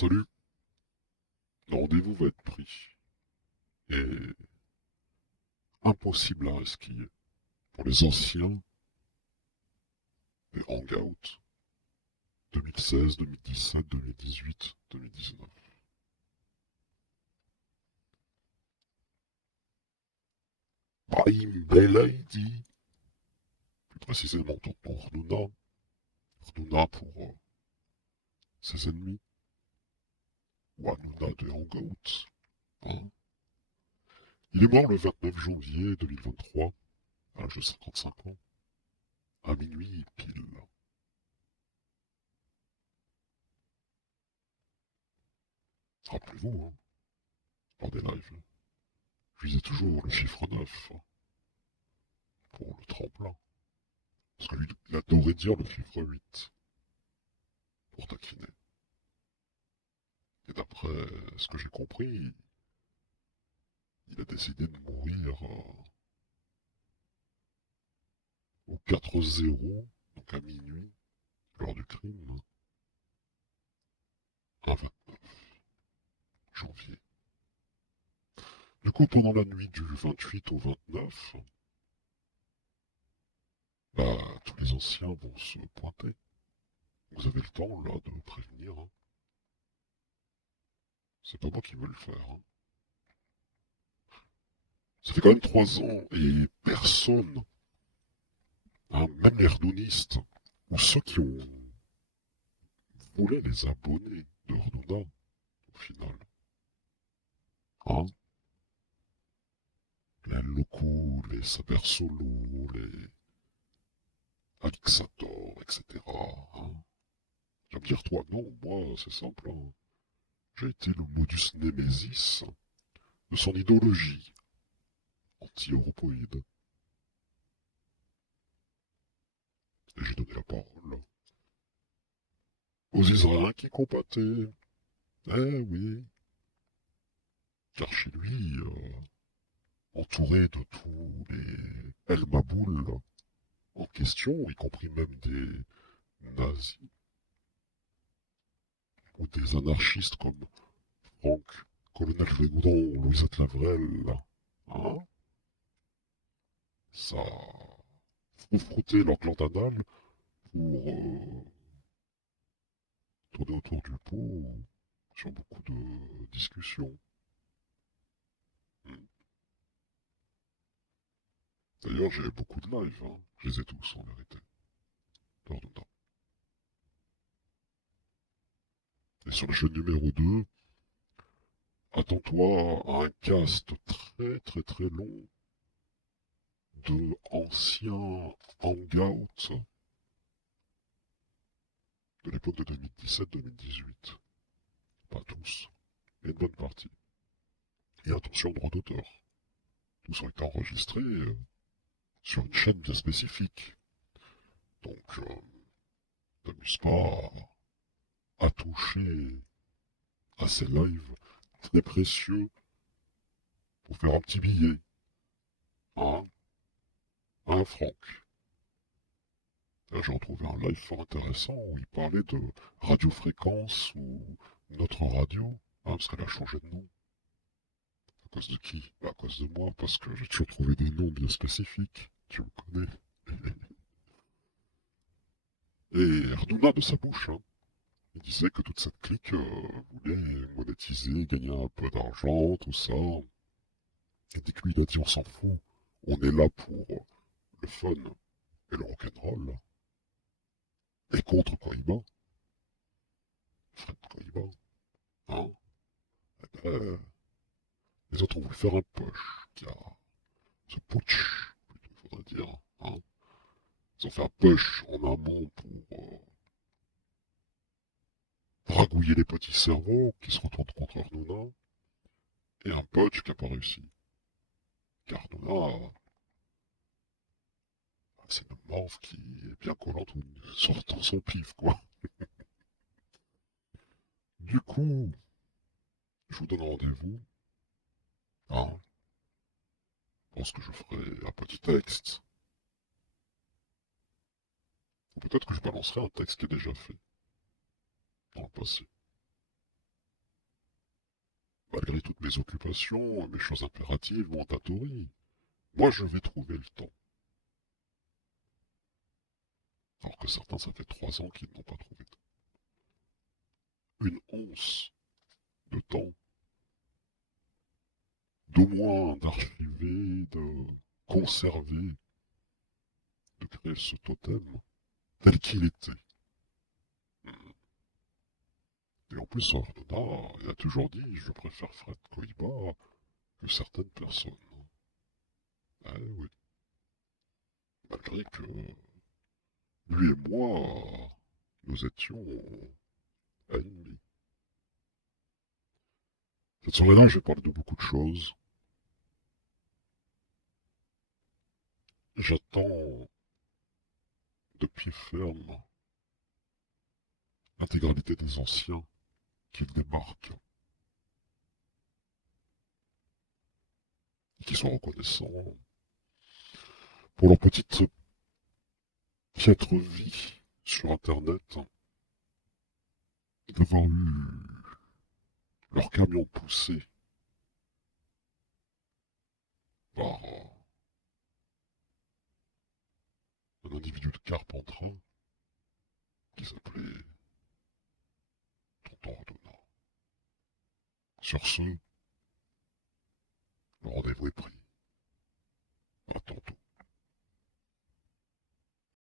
Salut, le rendez-vous va être pris. Et impossible à esquiver. Pour les anciens, les hangouts 2016, 2017, 2018, 2019. Brahim Belaïdi, plus précisément tonton Arnouna. Arnouna pour ses ennemis. Ou Hanouna de hangouts. Hein. Il est mort le 29 janvier 2023, à l'âge de 55 ans, à minuit pile. Rappelez-vous, hein, lors des lives, je disais toujours le chiffre 9 pour le tremplin. Parce que lui, il adorait dire le chiffre 8 pour taquiner. Et d'après ce que j'ai compris, il a décidé de mourir au 4-0, donc à minuit, lors du crime, un 29 janvier. Du coup, pendant la nuit du 28 au 29, tous les anciens vont se pointer. Vous avez le temps, là, de prévenir. Hein. C'est pas moi qui veux le faire. Hein. Ça fait quand même 3 ans et personne, hein, même les redounistes, ou ceux qui ont volé les abonnés de Redounda, au final. Hein? Les locaux, les Saber Solo, les Alixator, etc. Hein? Tu vas me dire, toi, non, moi, c'est simple. Hein. J'ai été le modus nemesis de son idéologie anti-europoïde. Et j'ai donné la parole aux Israéliens qui combattaient. Eh oui, car chez lui, entouré de tous les El Maboul en question, y compris même des nazis ou des anarchistes comme Franck, Colonel Gégoudon, Louisette Lavrel, hein, ça font frotter leur gland anal pour tourner autour du pot sur beaucoup de discussions. Hmm. D'ailleurs, j'ai beaucoup de lives, hein. Je les ai tous en vérité, lors de temps. Et sur la chaîne numéro 2, attends-toi à un cast très très très long de anciens hangouts de l'époque de 2017-2018. Pas tous, mais une bonne partie. Et attention, droit d'auteur. Tous ont été enregistrés sur une chaîne bien spécifique. Donc, t'amuse pas à toucher à ces lives très précieux pour faire un petit billet. Hein? Un franc. Là, j'ai retrouvé un live fort intéressant où il parlait de radiofréquence ou notre radio, hein, parce qu'elle a changé de nom. À cause de qui? Bah, à cause de moi, parce que j'ai toujours trouvé des noms bien spécifiques. Tu me connais. Et Arnouna de sa bouche, hein. Il disait que toute cette clique voulait monétiser, gagner un peu d'argent, tout ça. Et dès que lui il a dit on s'en fout, on est là pour le fun et le rock'n'roll. Et contre Koïba, Fred Koïba, hein, eh ben, les autres ont voulu faire un push, qui a ce putsch, plutôt il faudrait dire, hein. Ils ont fait un push en amont pour dragouiller les petits cerveaux qui se retournent contre Arnouna, et un putsch qui n'a pas réussi. Car Arnouna, c'est une morve qui est bien collante sortant son pif, quoi. Du coup, je vous donne rendez-vous, hein. Je pense que je ferai un petit texte. Ou peut-être que je balancerai un texte qui est déjà fait dans le passé. Malgré toutes mes occupations, mes choses impératives, mon tatouri, moi je vais trouver le temps. Alors que certains, ça fait 3 ans qu'ils n'ont pas trouvé une once de temps, d'au moins d'archiver, de conserver, de créer ce totem tel qu'il était. Et en plus, Ordona, il a toujours dit, je préfère Fred Koiba que certaines personnes. Ah oui, malgré que lui et moi, nous étions ennemis. Cette soirée-là, j'ai parlé de beaucoup de choses. J'attends de pied ferme l'intégralité des anciens qui débarquent et qui sont reconnaissants pour leur petite piètre vie sur Internet, d'avoir eu leur camion poussé par un individu de Carpentras qui s'appelait Tonton Ordonna. Sur ce, le rendez-vous est pris.